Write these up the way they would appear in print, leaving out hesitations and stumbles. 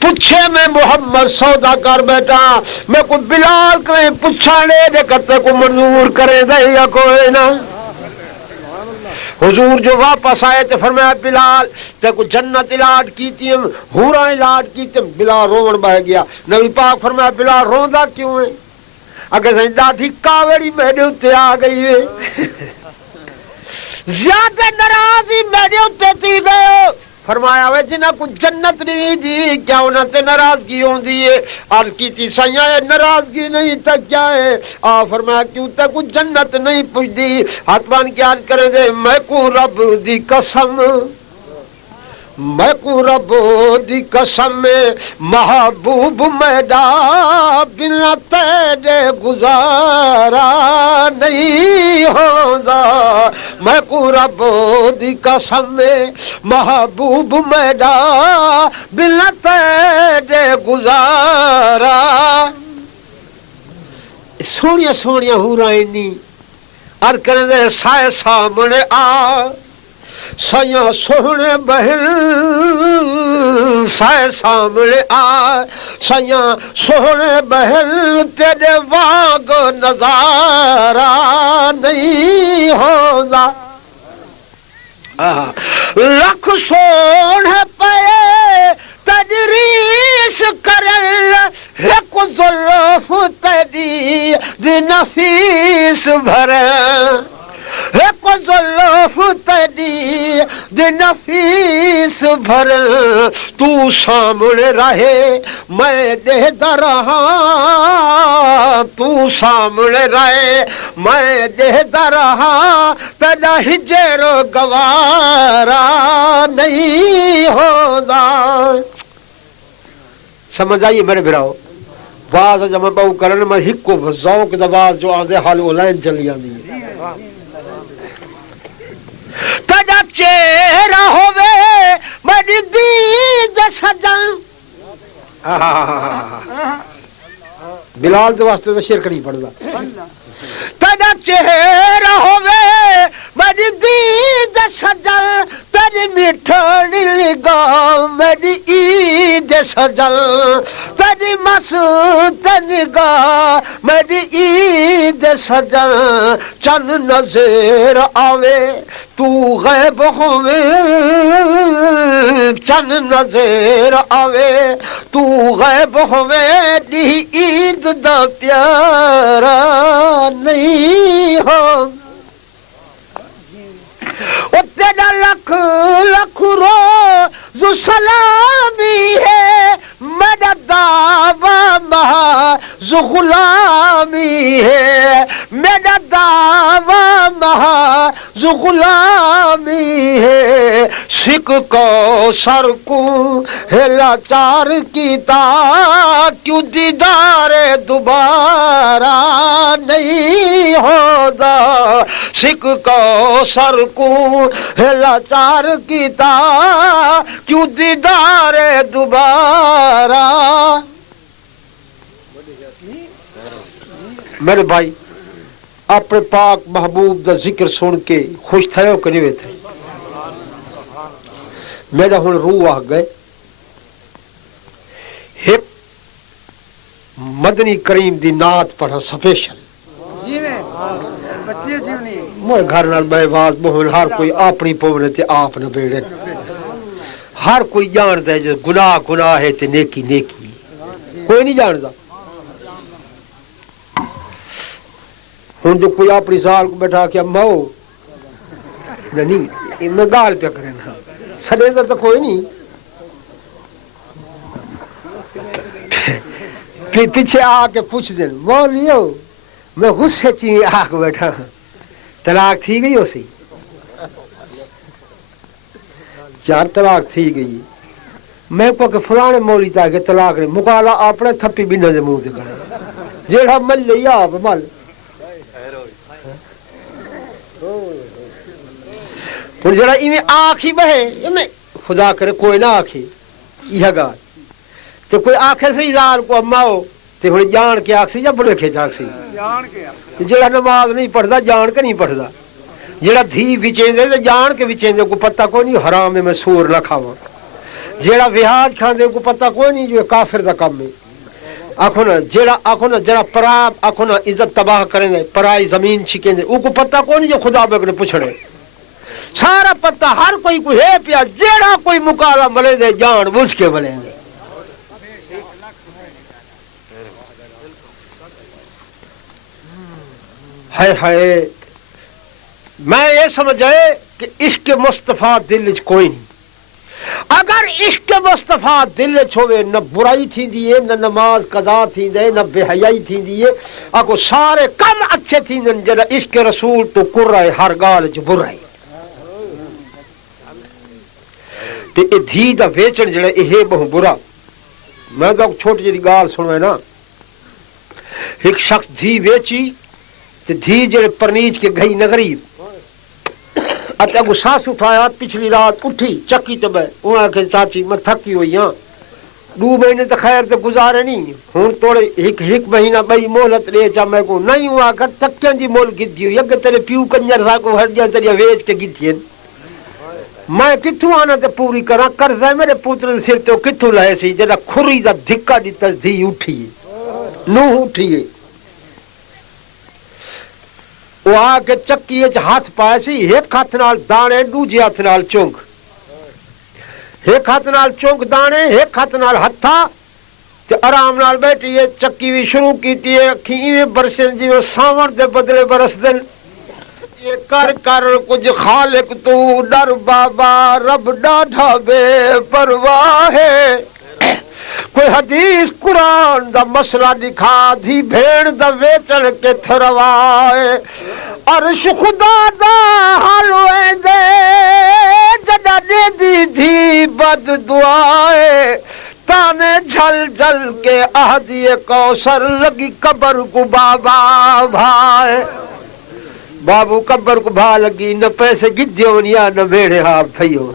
پوچھے میں محمد سودا کر بیٹھا میں کو بلال کرے پوچھانے دے کرتے کو منظور کرے دے یا کوئی نہ حضور جو واپس آئے تو فرمایا بلال تے کو جنت الاٹ کی تھی حوراں الاٹ کی تھی بلال روون بہ گیا نبی پاک فرمایا بلال روندا کیوں ہے اگر سے ڈاٹھی کاوڑی میرے اتنے آ گئی ہے زیادہ ناراضی میرے اتنے تھی گئے فرمایا وے جنہاں کو جنت نہیں دی کیا انہاں تے ناراضگی ہوندی ہے عرض کی تھی سیاں ناراضگی نہیں تا کیا ہے فرمایا کیوں تے کو جنت نہیں پوچھدی ہاتھ بان کے عرض کرے دے میں کو رب دی قسم میں کو رب دی قسم محبوب میڈا بنا تیرے گزارا نہیں ہوندا میں کو رب دی قسم محبوب میڈا بنا تیرے گزارا سونیا سونیا حوراں اینی عرض کرے دے سائے سامنے آ سیاں سوہنے بہن سائے سامنے آ سیاں سوہنے بہن تیرے واگ نظارہ نہیں ہوندا لکھ سونے پے تجریس کرل ایک زلف تیری دی نفیس بھرل ایک زلف تیری دی نفیس بھرل تو سامنے رہے میں دیکھتا رہا تو سامنے رہے میں دیکھتا رہا تیرا ہجر گوارا نہیں ہوگا سمجھ آئیے میرے بھراؤ بعض جب میں بہو کرنے میں ہکو ذوق دا بعض جو آدھے حال وہ لائن چلی آندی ہے تیرا چہرہ ہوئے میری دید سجن بلال دے واسطے تو شرک نہیں پڑھتا تیرا چہرہ ہوئے میری دید سجن تیری میٹھڑی نگاہ میری عید سجن تیری مست نگاہ میری عید سجن چند نظر آوے تو غیب ہوئے چند نظر آوے تو غیب ہوئے دی عید دا پیارا نہیں ہو او تیرا لکھ لکھ روز سلامی ہے میرا دعویٰ محض غلامی ہے میرا دعویٰ محض غلامی ہے سکھ کو سر کو لاچار کیتا کیوں دیدار دوبارہ نہیں ہوتا سکھ کو سر کو لاچار کیتا کیوں دیدار دوبارہ میرے بھائی اپنے پاک محبوب دا ذکر سن کے خوش تھے ہو کہ نہیں تھے میرا ہن روح آ گئے ایک مدنی کریم دی نعت پڑھا سپیشل مجھے گھر نال بے باز بہن ہر کوئی اپنی پونے تے آپ نہ بیڑے ہر کوئی جان دے جو گناہ گناہ ہے تے نیکی نیکی کوئی نہیں جان دا ہن جو کوئی اپنی سال کو بیٹھا کے ماؤ نہیں میں گال پہ کریں سڑے تو کوئی نہیں پیچھے آ کے پوچھ دیں مولیو میں غصے چی آ کے بیٹھا ہوں طلاق تھی گئی اسی چار طلاق تھی گئی میں کو کہ فلانے مولی تا کہ طلاق نہیں مقالا اپنے تھپی بھی نہ دے منہ دے کرے جیڑا مل لئی آپ مل پھر جڑا ایویں آنکھی بہے میں خدا کرے کوئی نہ آکھے یہ گال تو کوئی آکھے سی زال کو اماؤ تے ہن جان کے آکھ سی یا بڑے کھے جاک سی جڑا نماز نہیں پڑھدا جان کے نہیں پڑھدا جڑا دھی وچیندے تے جان کے وچیندے کو پتہ کوئی نہیں حرام ہے میں سور نہ کھاواں جیڑا وہاج کھاندے کو پتہ کوئی نہیں جو کافر دا کام ہے آخو نا جڑا پرا آخو نا عزت تباہ کریں دے پرائی زمین چھکیں دے او کو پتہ کوئی نہیں جو خدا بے پوچھڑے سارا پتہ ہر کوئی ہے پیا جیڑا کوئی مکالا ملے دے جان بوجھ کے ملے دے ہائے میں یہ سمجھائے کہ عشق مصطفیٰ دل وچ کوئی نہیں اگر عشق مصطفیٰ دل وچ ہوے نہ برائی تھیندی ہے نہ نماز قضا تھیندے نہ بے حیائی تھیندی ہے اگو سارے کم اچھے تھیندن جڑا عشق رسول تو کر رہے ہر گال وچ برائی تے اے دھی دا ویچن جڑا اے بہت برا میں تو چھوٹی جی گال سنوے نا ایک شخص دھی ویچی تے دھی جڑے پرنیچ کے گئی نگریب اگو ساس اٹھایا پچھلی رات اٹھی چکی تے بے انہاں کہ چاچی میں تھکی ہوئی ہاں 2 مہینے تو خیر تے گزارے نہیں ہن توڑے ایک مہینہ بئی مہلت لے چا میں کو نہیں ہوا کر چکیاں دی مول گدی ہوئی اگے تیرے پیو کنجر تھا کو ہر جا تیری ویچ کے گدی میں کتھوں آنا تے پوری کراں قرضہ میرے پوتر دے سر تے کتھوں لائے سی جڑا کھری دا دھکا دتا دی اٹھی نو اٹھی وہ آ کے چکی ہاتھ پائے سی ایک ہاتھ نال دانے دوجے ہاتھ نال چونگ ایک ہاتھ نال چونگ دانے ایک ہاتھ نال ہتھا تے آرام نال بیٹھی ہے چکی بھی شروع کیتی ہے اکھیں برسن جی ساون دے بدلے برسدن یہ کر کر کچھ خالق تو ڈر بابا رب ڈاڈھا بے پرواہ ہے کوئی حدیث قرآن دا مسئلہ دکھا دھی بھیڑ دا ویچن کے تھروائے عرش خدا دا حال ہوئے دے جدا دے دی دھی بد دعائے تانے جھل جھل کے اہدی کوثر لگی قبر کو بابا بھائے بابو قبر کو بھا لگی نہ پیسے گدیوں یا نہ بھیڑے ہاں تھئیو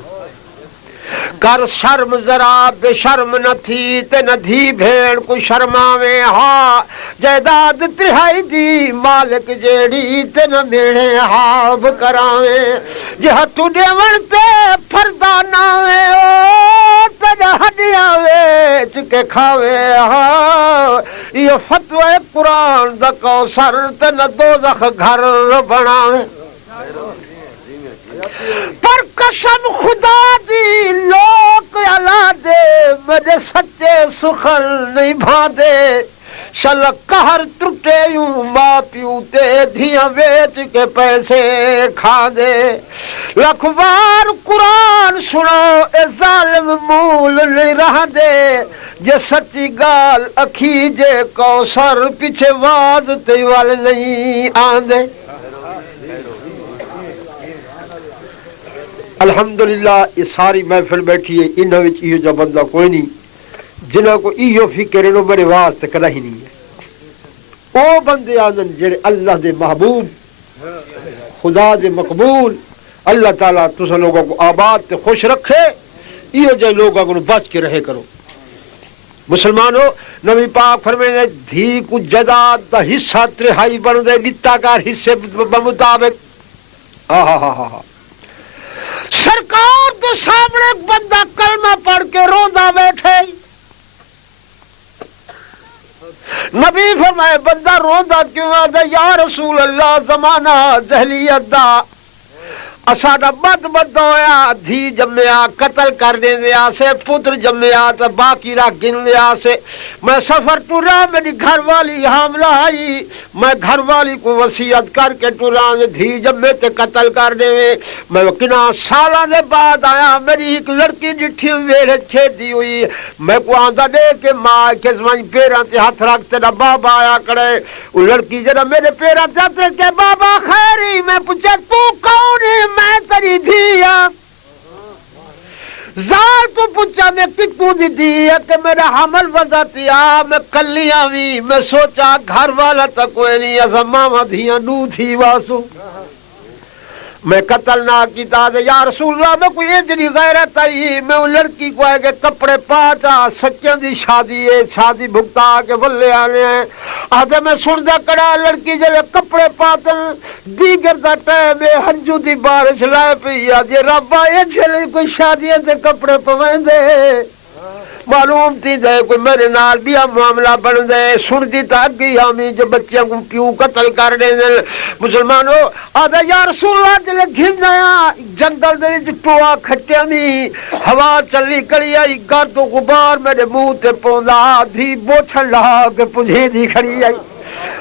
کر شرم ذرا بے شرم نہ تھی تے نہ دھی بھیڑ کو شرماوے ہاں جائیداد تہائی دی مالک جیڑی تے نہ میڑے ہاب کراوے جے ہتھوں دیون تے پھردانا وے او تے نہ ہڈیاں ویچ کے کھاوے ہاں یہ فتوی قرآن دا کوثر تے نہ دوزخ گھر بناوے پر قسم خدا دی لوک علا دے مجھے سچے سخل نہیں بھاندے شل قہر ٹوٹے یوں ماں پیو تے دھیاں بیچ کے پیسے کھا دے لکھ بار قرآن سنو اے ظالم مول نہیں رہ دے جے سچی گال اکھی جے کوثر پیچھے واز تے وال نہیں آندے الحمدللہ یہ ساری محفل بیٹھی ہے انہاں وچ ایہو جا بندہ کوئی نہیں جنہاں کو ایہو فکر ہے میرے واسطے کدا ہی نہیں ہے او بندے آندن جڑے اللہ دے محبوب خدا دے مقبول اللہ تعالیٰ تساں لوگوں کو آباد تے خوش رکھے ایہو جے لوگوں کو بچ کے رہے کرو مسلمانوں نبی پاک فرمائے دھی کو جداد دا حصہ 3 بن دے دتا کار حصے بمطابق آہا سرکار کے سامنے بندہ کلمہ پڑھ کے روندا بیٹھے نبی فرمائے بندہ روندا کیوں آدھا یا رسول اللہ زمانہ جہلیت دا اساڈا بد ہویا دھی جمیا قتل کر دے دیا سے پتر جمیا تو باقی را گن لیا سے میں سفر ٹورا میری گھر والی حاملہ آئی میں گھر والی کو وصیت کر کے ٹورا دھی جمے تے قتل کر دے میں کنا سالہ دے بعد آیا میری ایک لڑکی جٹھی ویڑے کھیتی ہوئی میں کو آندہ دے کہ ماں کے زمانی پیران تے ہاتھ رکھ تیرا بابا آیا کرے وہ لڑکی جڑا میرے پیران تے ہاتھ رکھ کے بابا خیری میں پوچھے تو کون ہے میں تری دھیا زال تو پوچھا میں کتوں دی دیا کہ میرا حمل وزاتی میں کلیاں بھی میں سوچا گھر والا تا کوئی نہیں ایسا ماما دھیاں نو تھی واسو میں قتل نہ کیتا دے یا رسول اللہ میں کوئی اتنی غیرت آئی میں ان لڑکی کو ہے کہ کپڑے پاتا سچیاں دی شادی ہے شادی بھگتا کے ولے آنے ہیں آدھے میں سن دے کڑا لڑکی جلے کپڑے پاتا دیگر دا ٹائم ہے ہنجو دی بارش لائے پی آدھے ربا یہ جلے کوئی شادیاں دے کپڑے پوائیں دے معلوم تھی دے کوئی میرے نال بھی معاملہ بن دے سن دی تک گئی ہمیں جو بچیاں کو کیوں قتل کر دے مسلمانوں آدھا یا رسول اللہ دلے گھن آیا جنگل دے جٹوا کھٹیا میں ہوا چلی کڑی آئی گرد و غبار میرے منہ تے پوندا دھی بوچھن لہا کے پجھے دی کھڑی آئی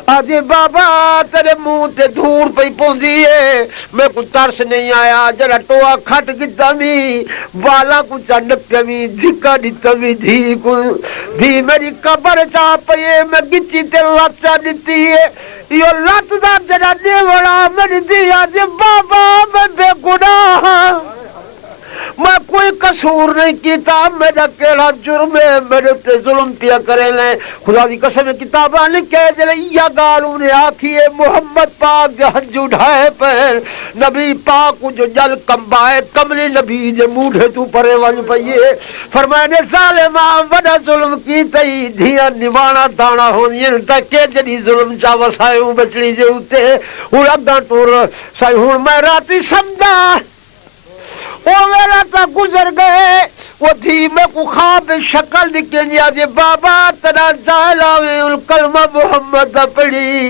آدھی بابا تیرے منہ تے دھور پئی پوندی ہے میں کو ترس نہیں آیا جڑا ٹوا کھٹ گتا می والا کو چنڈ می دھکا دتا می دھی کو دھی میری قبر چا پئے میں گچی تے لچا دتی ہے یہ لت دا جڑا دیوڑا میری دھی آدھی بابا میں بے گناہ میں کوئی قصور نہیں کیتا میرا کیڑا جرم ہے میرے تے ظلم پیا کرے لیں خدا دی قسم کتاباں لکھے جلے یا گال انہیں آکھی ہے محمد پاک جو ہنجو ڈھائے پر نبی پاک کو جو جل کمبائے کملی نبی جو موڑھے تو پرے ون پئیے فرمائے نے ظالمہ وڈا ظلم کی تئی دھیاں نوانا دانا ہونی تکے جنی ظلم چا وسائیوں بچڑی جے ہوتے ہوں اگاں ٹور سائی ہوں میں راتی سمجھا وہ میرا تا گزر گئے وہ تھی میں کو خواب شکل دکھیں آجے بابا تنا زائلاویں کلمہ محمد پڑھی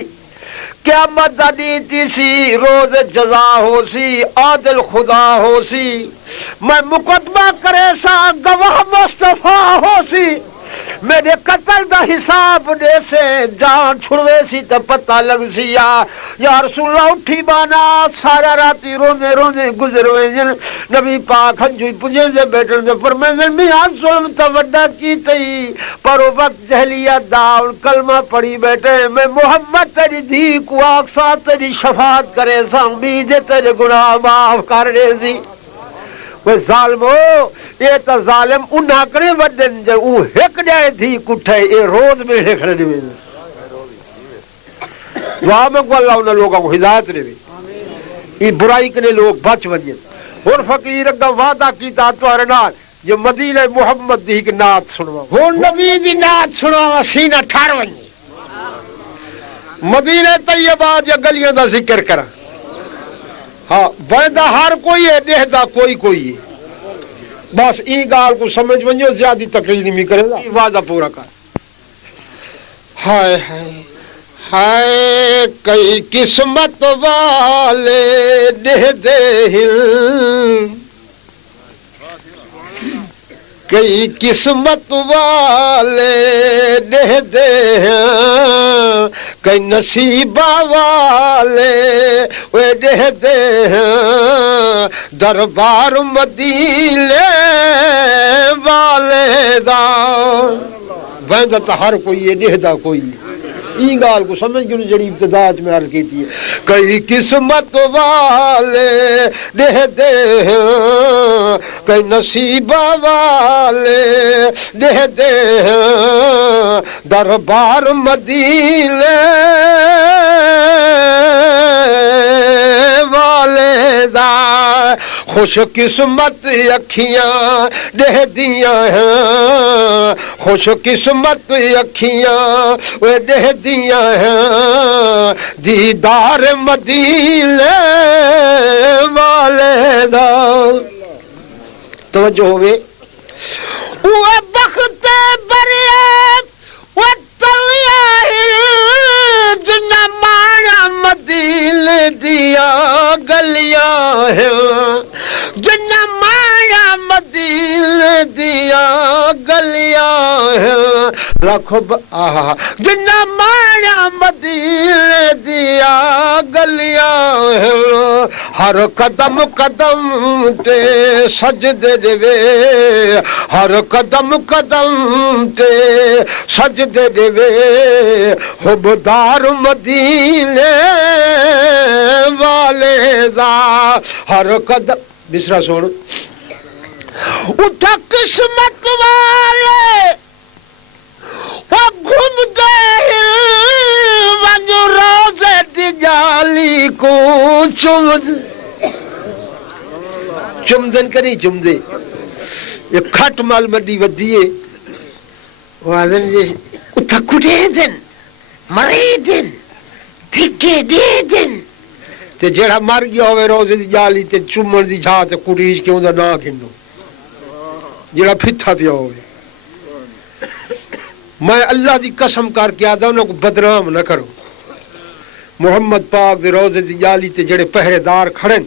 قیامت دی تیسی روز جزا ہو سی عادل خدا ہو سی میں مقدمہ کرے سا گواہ مصطفیٰ ہو سی میرے قتل دا حساب دے سے جان چھڑوے سی تا پتہ لگ سی یا رسول اللہ اٹھی بانا سارا راتی رونے رونے گزر ہوئے جن نبی پاک ہنجوئی پجھے دے بیٹھن دے فرمائے میاں ظلم تا وڈا کی تئی پر وہ وقت جہلیت داؤن کلمہ پڑھی بیٹھے میں محمد تیری دھی کو آکسا تیری شفاعت کرے سا امید تیرے گناہ معاف کر دے سی وہ ظالم ہو یہ تا ظالم انہا کرے وڈن جو وہ ہک جائے تھی کٹھے یہ روز میں لکھنے دیوے دعا میں کو اللہ انہا لوگوں کو ہدایت دے یہ برائی کنے لوگ بچ ونجن اور فقیر اگا وعدہ کیتا توارے نال جو مدینہ محمد دی کی نات سنوا وہ نبی دی نات سنوا سینہ ٹھار ونجن مدینہ طیبہ یا گلیاں دا ذکر کرا ہاں بندہ ہر کوئی ہے دیہدہ کوئی کوئی ہے بس این گال کو سمجھ ونجو زیادہ تقریر نہیں کرے گا وعدہ پورا کر ہائے ہائے ہائے کئی قسمت والے دیہدے ہل کئی قسمت والے دیہدے ہیں کئی نصیبہ والے وہ دیہدے ہیں دربار مدینے والے دا ویندہ تا ہر کوئی ہے دیہدہ کوئی این گال کو سمجھ گئے جڑی ابتداج میں عرض کیتی ہے کئی قسمت والے دیہدے ہیں کئی نصیبہ والے دیہدے ہیں دربار مدینے والے دا خوش قسمت اکھیاں دہ دیاں ہیں خوش قسمت اکھیاں وہ دہ دیاں ہیں دیدار مدینے والے دا توجہ ہوئے وہ بخت بریے وہ تلیاں جنہ مانا مدینے دیا گلیاں ہیں جنہ مانا مدینے دیا گلیاں ہیں لاکھوں جنہ مانا مدینے دیا گلیاں ہیں ہر قدم قدم تے سجدے دے ہر قدم قدم تے سجدے دے حبدار مدینے والے دا ہر قدم بسرا سن اٹھا قسمت والے وہ گھوم دے ونجو روزے دی جالی کو چوم چم دن کہ نہیں چم دے یہ کھٹ مال مڈی ودیے وہ آدن جی اتھا کٹے دن مرے دن دھکے دے دن تے جڑا مر گیا ہوئے روزے دی جالی تے چمن دی جھا تے کٹیج کے اندر نہ کھنو جڑا پھتھا پیا ہوئے میں اللہ دی قسم کر کے آدھا انہوں کو بدنام نہ کرو محمد پاک دے روزے دی جالی تے جڑے پہرے دار کھڑن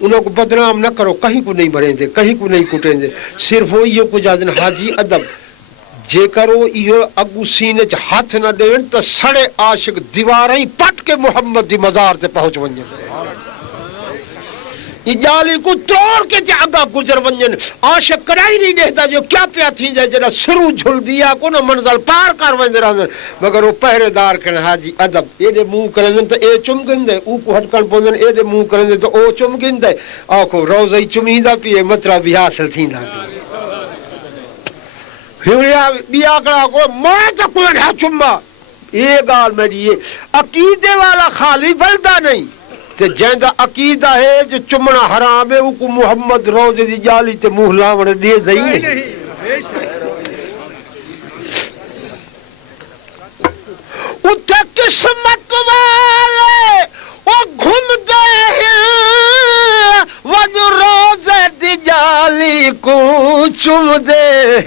انہوں کو بدنام نہ کرو کہیں کو نہیں مریں دے کہیں کو نہیں کٹیں دے صرف وہ یہ کچھ آدھن حاجی ادب جے کرو یہ اگو سینے چ ہاتھ نہ ڈیون تو سڑے عاشق دیواریں پٹ کے محمد دی مزار تے پہنچ ونجن یہ جالی کو توڑ کے تے اگا گزر ونجن عاشق کرائی نہیں دیتا جو کیا پیا تھی جائے جڑا سرو جھل دیا کو نہ منزل پار کر وندے رہندن مگر وہ پہرے دار کن حاجی ادب اے دے منہ کرندن تے اے چم گندے او کو ہٹکن پوندن اے دے منہ کرندے تو او چم گندے آکھو روزے چمیندا پیے مطلب بھی حاصل تھیندا ہیڑیا بیا کڑا کو میں تو کوئی نہ چما یہ گال میری عقیدے والا خالی بلدا نہیں تے جیندا عقیدہ ہے جو چمنا حرام ہے او کو محمد روزے دی جالی تے منہ لاون دے دئی نہیں اٹھے قسمت والے وہ گھوم دے ون روزے دی جالی کو چم دے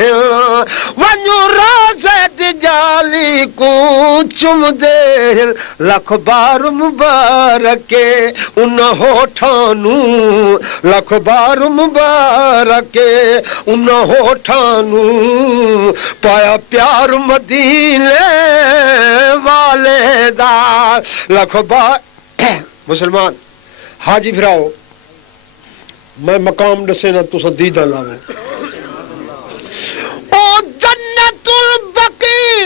ون روزے دی جالی کو چم دے لکھ بار مبارک ان ہوٹھانو لکھ بار مبارک ان ہوٹھانو پایا پیار مدینے والے دا لکھ بار مسلمان حاجی پھراؤ میں مقام دسے نا تو دیدہ لاوے او جنت البقی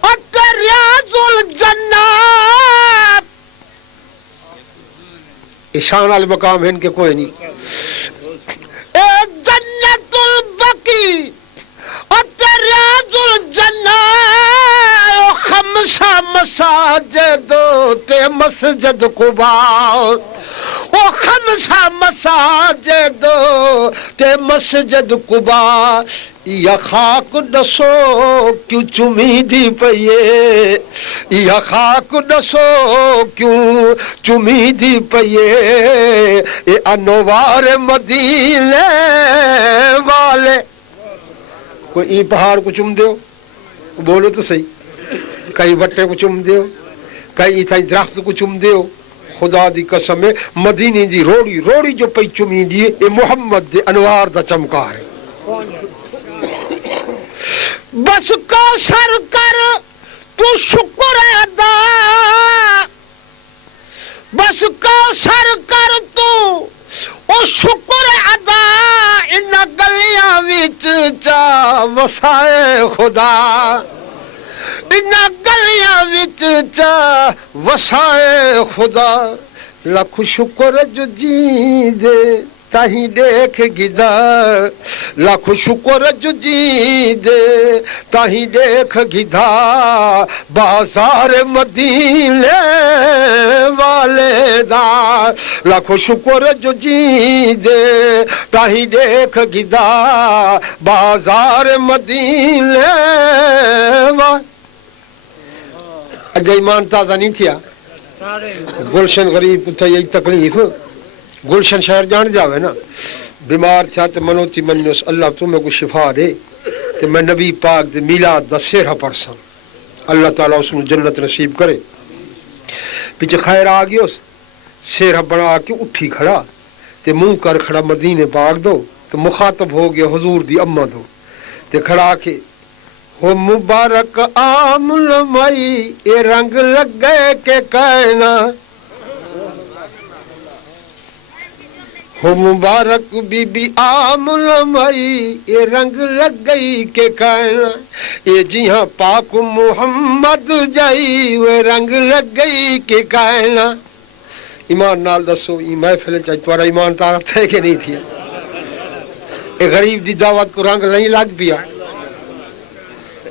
اور ریاض الجنات اشان والے مقام ہیں ان کے کوئی نہیں اے جنت البقی اور ریاض الجنات خمسہ مساجد تے مسجد قباء او خمسہ مساجد تے مسجد قباء یا خاک دسو کیوں چمی دی پئیے یا خاک دسو کیوں چمی دی پئیے اے انوار مدینے والے کوئی ای پہاڑ کو چم دیو بولو تو صحیح کئی وٹے کو چم دیو کئی تھائی درخت کو چم دیو خدا دی قسم ہے مدینے دی روڑی روڑی جو پئی چمی دی اے محمد دے انوار دا چمکار ہے بس کو سر کر تو شکر ادا بس کو سر کر تو او شکر ادا ان گلیاں وچ چا وسائے خدا ان گلیاں وچ چا وسائے خدا لکھ شکر جو جی دے تاہی دیکھ گدا لاکھ شکر جو جی دے تاہی دیکھ گدا بازار مدینے والے دا لاکھ شکر جو جی دے تاہی دیکھ گدا بازار مدینے والے اجا ایمان تازہ نہیں تھیا گلشن غریب کو تھا یہی تکلیف گلشن شہر جان جاوے نا بیمار تھا تو منوتی منیوس اللہ تمہیں کو شفا دے تو میں نبی پاک دے میلاد دا سیرہ پڑساں اللہ تعالیٰ اس نے جنت نصیب کرے پیچھے خیر آگی اس سیرہ بنا کے اٹھی کھڑا تے منہ کر کھڑا مدینے پاک دو تو مخاطب ہو گیا حضور دی امہ دو تے کھڑا کے ہو مبارک عام لمائی اے رنگ لگ گئے کہ کائنا ہو مبارک بی بی عام لمائی اے رنگ لگ گئی کہ کائنا اے جی ہاں پاک محمد جائی اے رنگ لگ گئی کہ کائنا ایمان نال دسو ای محفل چاہیے تمہارا ایمان طاقت ہے کہ نہیں تھی اے غریب دی دعوت کو رنگ نہیں لگ پیا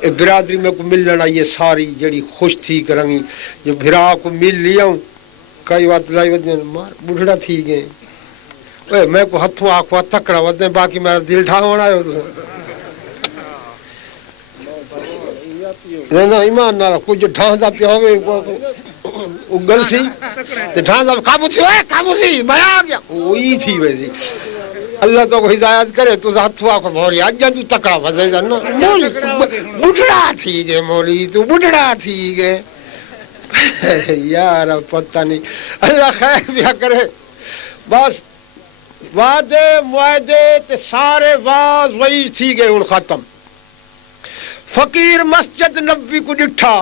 اے برادری میں کو ملنا یہ ساری جڑی خوش تھی کرنگی جو بھرا کو مل لیا ہوں کئی بات لائی ودن مار بڑھڑا تھی گئے اے میں کو ہتھوں آکھوا تکڑا ودے باقی میرا دل ٹھاونا ہے نہ ایمان نہ کچھ ٹھاندا پیا ہوے اگل سی تے ٹھاندا قابو سی میں آ گیا وہی تھی ویسی اللہ تو کو ہدایت کرے تو ہتھوں آکھ بھوری اج تو تکڑا ودے نا مول بڈھڑا تھی گئے مولی تو بڈھڑا تھی گئے یار پتہ نہیں اللہ خیر بیا کرے بس وعدے معاہدے تے سارے واز وہی تھی گئے ہن ختم فقیر مسجد نبوی کو ڈٹھا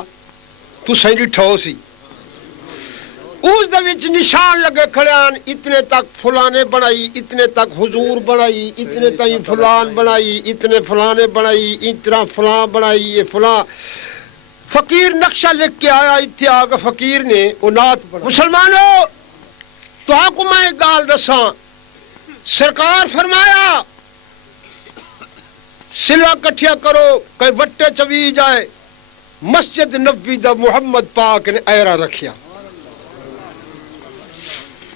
تو سہی ڈٹھا ہو سی اس دے وچ نشان لگے کھڑیان اتنے تک فلانے بنائی اتنے تک حضور بنائی اتنے تک فلان بنائی اتنے فلانے بنائی اتنا فلان بنائی یہ فلان فقیر نقشہ لکھ کے آیا اتیا فقیر نے وہ نعت مسلمانوں تو آپ کو میں ایک گال رساں سرکار فرمایا سلا کٹھیا کرو کئی وٹے چوی جائے مسجد نبوی دا محمد پاک نے ایرا رکھیا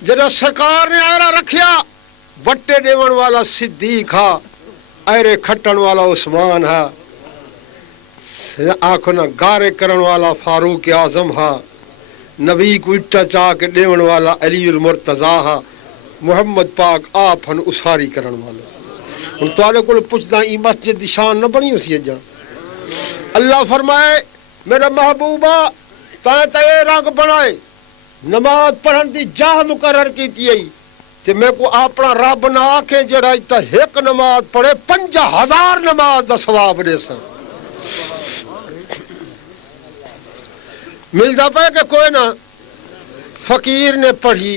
جدا سرکار نے ایرا رکھیا وٹے دیون والا صدیق ہا ایرے کھٹن والا عثمان ہا آنکھوں نہ گارے کرن والا فاروق اعظم ہا نبی کو اٹھا چاہ کے دیون والا علی المرتضی ہا محمد پاک آپ ہن اساری کرن والا ہن تواڈے کول پوچھدا ای مسجد دی شان نہ بنی اسی اجا اللہ فرمائے میرا محبوبہ تے رنگ بنائے نماز پڑھن دی جاہ مقرر کیتی ہے تے میں کو اپنا رب نہ آکھے جڑا ایت ایک نماز پڑھے 5000 نماز دا ثواب دے سن ملدا پے کہ کوئی نہ فقیر نے پڑھی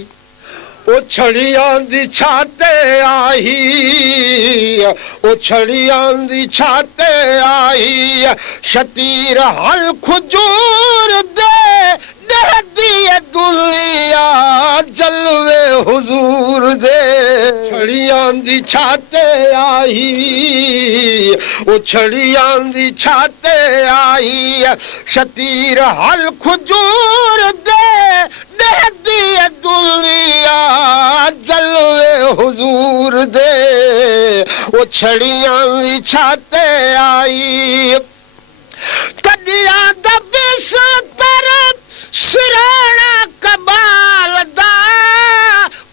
او چھڑیاں دی چھاتے آئی او چھڑیاں دی چھاتے آئی شتیر حل کھجور دے دے دی دنیا جلوے حضور دے چھڑیاں دی چھاتے آئی او چھڑیاں دی چھاتے آئی شتیر حل کھجور دے دے دی دنیا جلوے حضور دے وہ چھڑیاں دی چھاتے آئی کڈیاں دا بستر سرانا کبال دا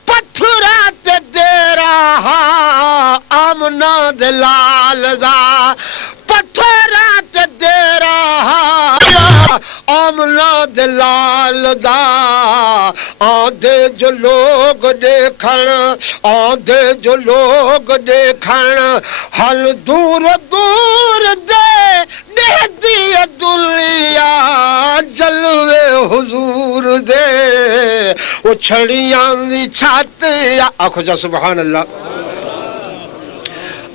پتھرا تے دیرا آمنا دلال دا پتھرا تے دیرا آمنا دلال دا آدھے جو لوگ دیکھن آدھے جو لوگ دیکھن حل دور دور دے دے دی دنیا جلوے حضور دے وہ چھڑیاں دی چھت آخو جا سبحان اللہ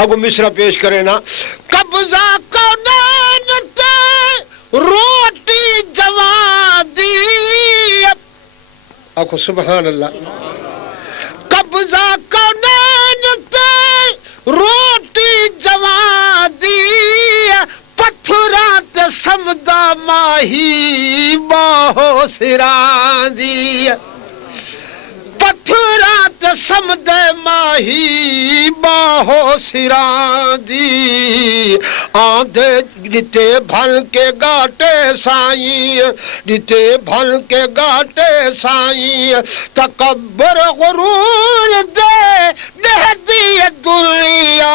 اگو مصرع پیش کرے نا قبضہ کونین تے روٹی جوان دی آخو سبحان اللہ قبضہ کونین تے روٹی جوان دی پتھرات سمدہ ماہی باہو سران دی پتھرات سمدہ ماہی باہو سران دی آندھے ڈٹے بھل کے گاٹے سائیں ڈٹے بھل کے گاٹے سائیں تکبر غرور دے دے دی دنیا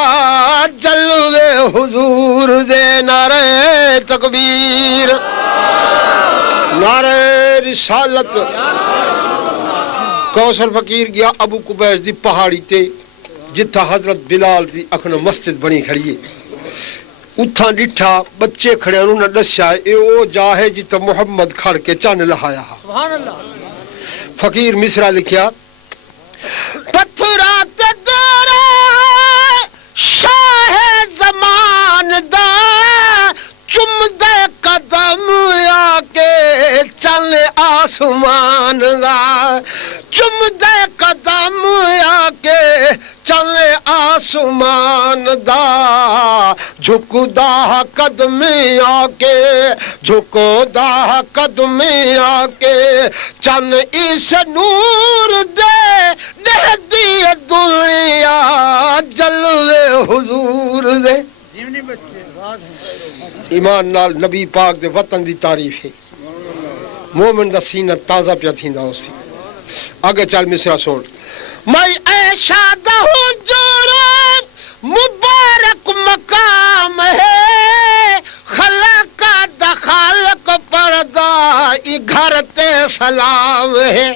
جلوے حضور دے نعرہ تکبیر نعرہ رسالت کوثر فقیر گیا ابو قبیس دی پہاڑی تے جتھا حضرت بلال دی اکھنا مسجد بنی کھڑی ہے اتھا ڈٹھا بچے کھڑے انہوں نے دسیا اے او جا ہے جتا محمد کھڑ کے چن لہایا سبحان اللہ فقیر مصرع لکھیا پتھرات دارا شاہ زمان دا چم دے قدم آ کے چل آسمان دا چم دے قدم آ کے چل آسمان دا جھکدا قدم آ کے جھکدا قدم آ کے چن اس نور دے دہدی دنیا جلوے حضور دے ایمان نال نبی پاک دے وطن دی تعریف ہے مومن دا سینہ تازہ پیا تھیندا ہوسی آگے چل مصرا سن میں ایشا دا حضور مبارک مقام ہے خلق دا خالق پردہ ای گھر تے سلام ہے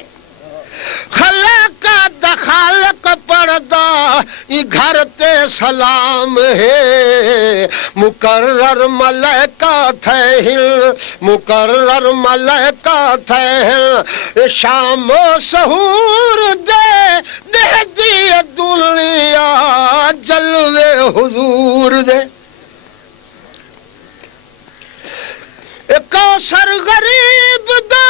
خلق دا خالق پردہ ای گھر تے سلام ہے مقرر ملائکہ تھہل مقرر ملائکہ تھہل شام و سحور دے دہدی دنیا جلوے حضور دے کوثر غریب دا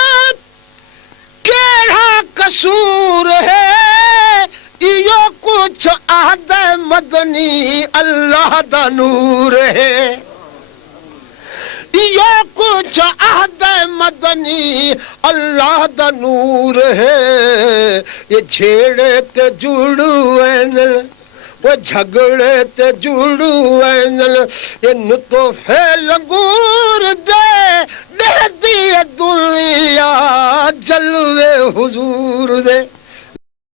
کیڑا قصور ہے یہ کچھ عہد مدنی اللہ دا نور ہے یہ کچھ عہد مدنی اللہ دا نور ہے یہ جھیڑے تے جڑو اینل وہ جھگڑے تے جڑو اینل یہ نطفے لنگور دے دہدی دنیا جلوے حضور دے